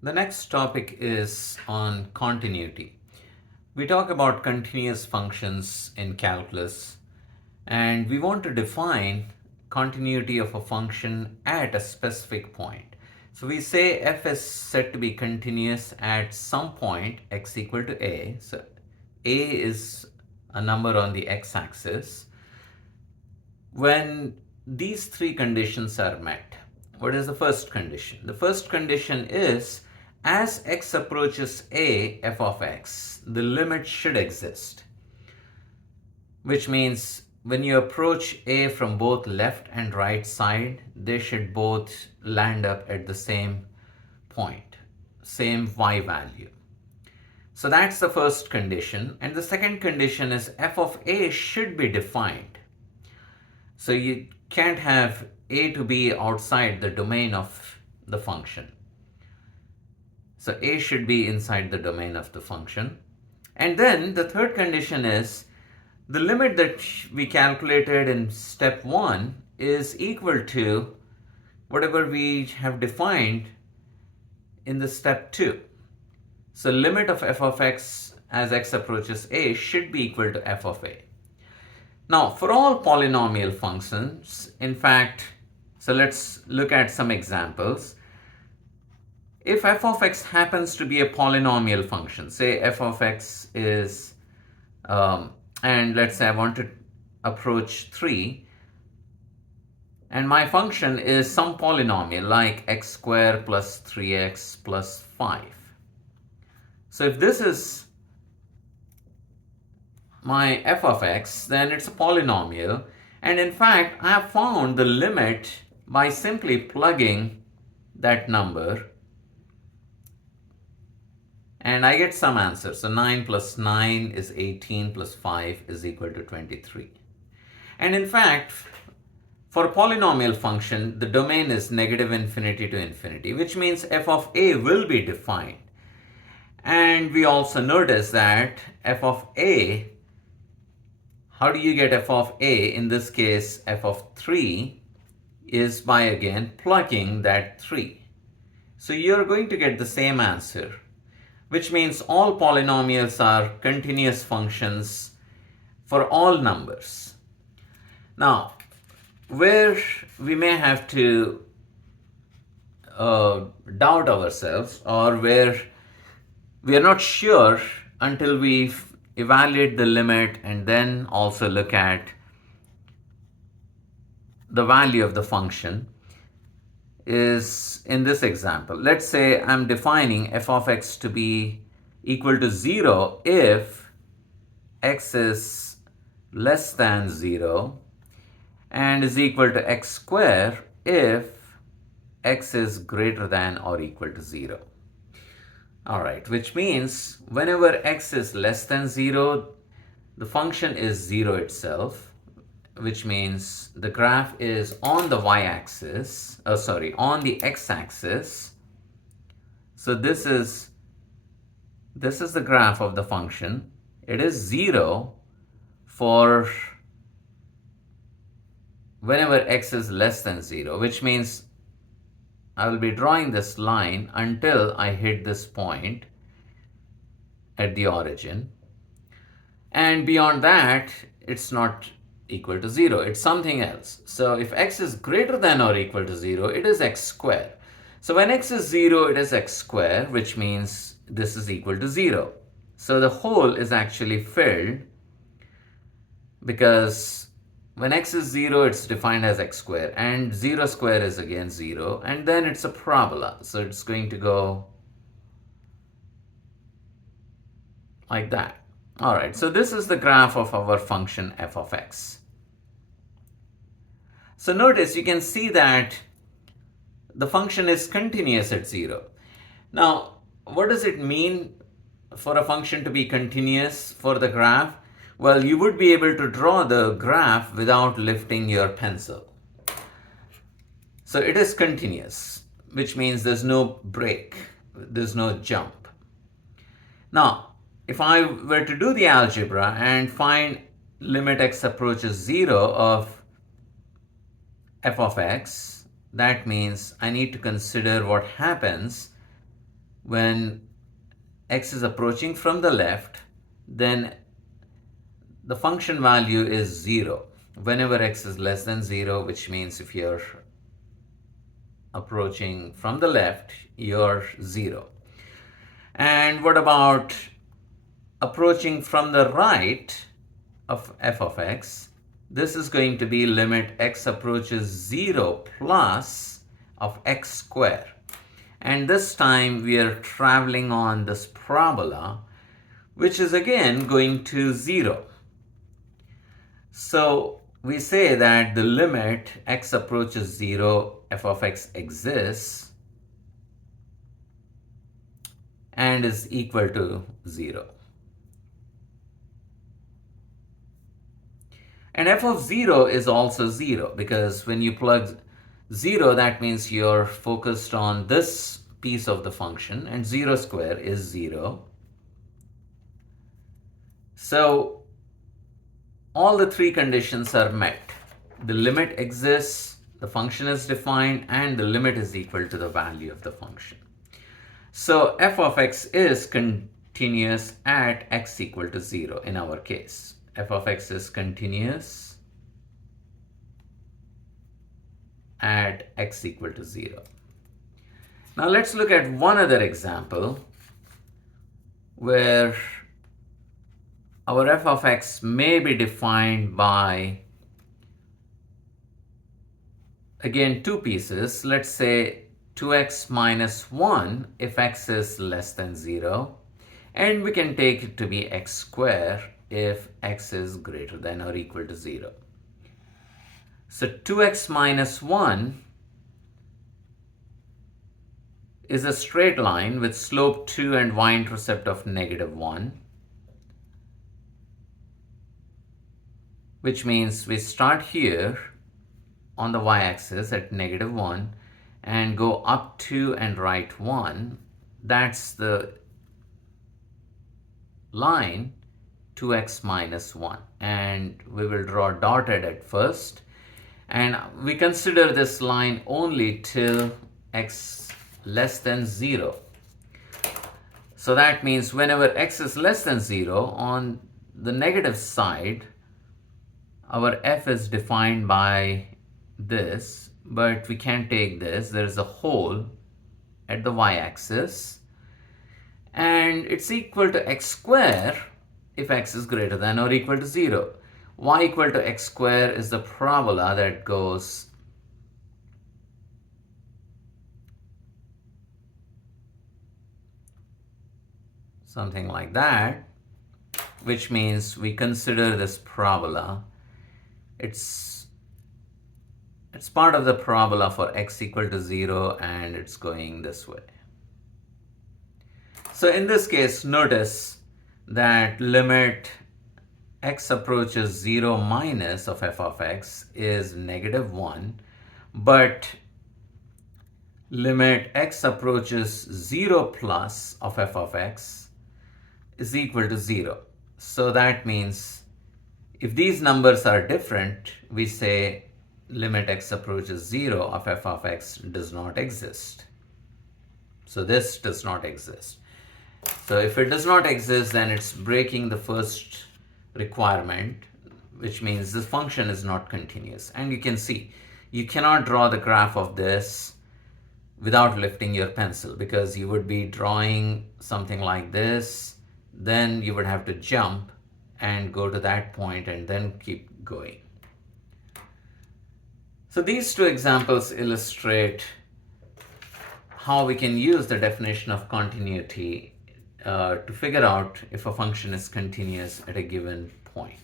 The next topic is on continuity. We talk about continuous functions in calculus, and we want to define continuity of a function at a specific point. So we say f is said to be continuous at some point x equal to a. So a is a number on the x-axis when these three conditions are met. What is the first condition? The first condition is as x approaches a f of x, the limit should exist, which means when you approach a from both left and right side, they should both land up at the same point, same y value. So that's the first condition. And the second condition is f of a should be defined. So you can't have a to be outside the domain of the function. So a should be inside the domain of the function. And then the third condition is the limit that we calculated in step 1 is equal to whatever we have defined in the step 2. So limit of f of x as x approaches a should be equal to f of a. Now, for all polynomial functions, in fact, so let's look at some examples. If f of x happens to be a polynomial function, say f of x is, and let's say I want to approach 3, and my function is some polynomial like x squared plus 3x plus 5. So if this is my f of x, then it's a polynomial. And in fact, I have found the limit by simply plugging that number. And I get some answer. So 9 plus 9 is 18 plus 5 is equal to 23. And in fact, for a polynomial function, the domain is negative infinity to infinity, which means f of a will be defined. And we also notice that f of a, how do you get f of a? In this case, f of 3 is by again plugging that 3. So you're going to get the same answer, which means all polynomials are continuous functions for all numbers. Now, where we may have to doubt ourselves, or where we are not sure until we evaluate the limit and then also look at the value of the function, is in this example. Let's say I'm defining f of x to be equal to 0 if x is less than 0 and is equal to x squared if x is greater than or equal to 0. All right, which means whenever x is less than 0, the function is 0 itself, which means the graph is on the y-axis, on the x-axis. So this is the graph of the function. It is 0 for whenever x is less than 0, which means I will be drawing this line until I hit this point at the origin. And beyond that, it's not equal to 0. It's something else. So if x is greater than or equal to 0, it is x squared. So when x is 0, it is x squared, which means this is equal to 0. So the hole is actually filled because when x is 0, it's defined as x squared, and 0 squared is again 0, and then it's a parabola. So it's going to go like that. All right, so this is the graph of our function f of x. So notice you can see that the function is continuous at 0. Now, what does it mean for a function to be continuous for the graph? Well, you would be able to draw the graph without lifting your pencil. So it is continuous, which means there's no break, there's no jump. Now, if I were to do the algebra and find limit x approaches 0 of f of x, that means I need to consider what happens when x is approaching from the left, then the function value is 0. Whenever x is less than 0, which means if you're approaching from the left, you're 0. And what about approaching from the right of f of x? This is going to be limit x approaches 0 plus of x square. And this time we are traveling on this parabola, which is again going to 0. So we say that the limit x approaches 0, f of x exists and is equal to 0. And f of 0 is also 0, because when you plug 0, that means you're focused on this piece of the function, and 0 square is 0. So all the three conditions are met. The limit exists, the function is defined, and the limit is equal to the value of the function. So f of x is continuous at x equal to 0 in our case. F of x is continuous at x equal to 0. Now let's look at one other example where our f of x may be defined by, again, two pieces. Let's say 2x minus 1 if x is less than 0, and we can take it to be x square if x is greater than or equal to 0. So 2x minus 1 is a straight line with slope 2 and y-intercept of -1, which means we start here on the y-axis at -1 and go up 2 and right 1. That's the line 2x minus 1, and we will draw dotted at first, and we consider this line only till x less than 0. So that means whenever x is less than 0, on the negative side, our f is defined by this, but we can't take this. There is a hole at the y-axis, and it's equal to x square if x is greater than or equal to 0. Y equal to x square is the parabola that goes something like that, which means we consider this parabola. It's part of the parabola for x equal to 0, and it's going this way. So in this case, notice that limit x approaches 0 minus of f of x is -1, but limit x approaches 0 plus of f of x is equal to 0. So that means if these numbers are different, we say limit x approaches 0 of f of x does not exist. So this does not exist. So if it does not exist, then it's breaking the first requirement, which means this function is not continuous. And you can see, you cannot draw the graph of this without lifting your pencil, because you would be drawing something like this, then you would have to jump and go to that point and then keep going. So these two examples illustrate how we can use the definition of continuity to figure out if a function is continuous at a given point.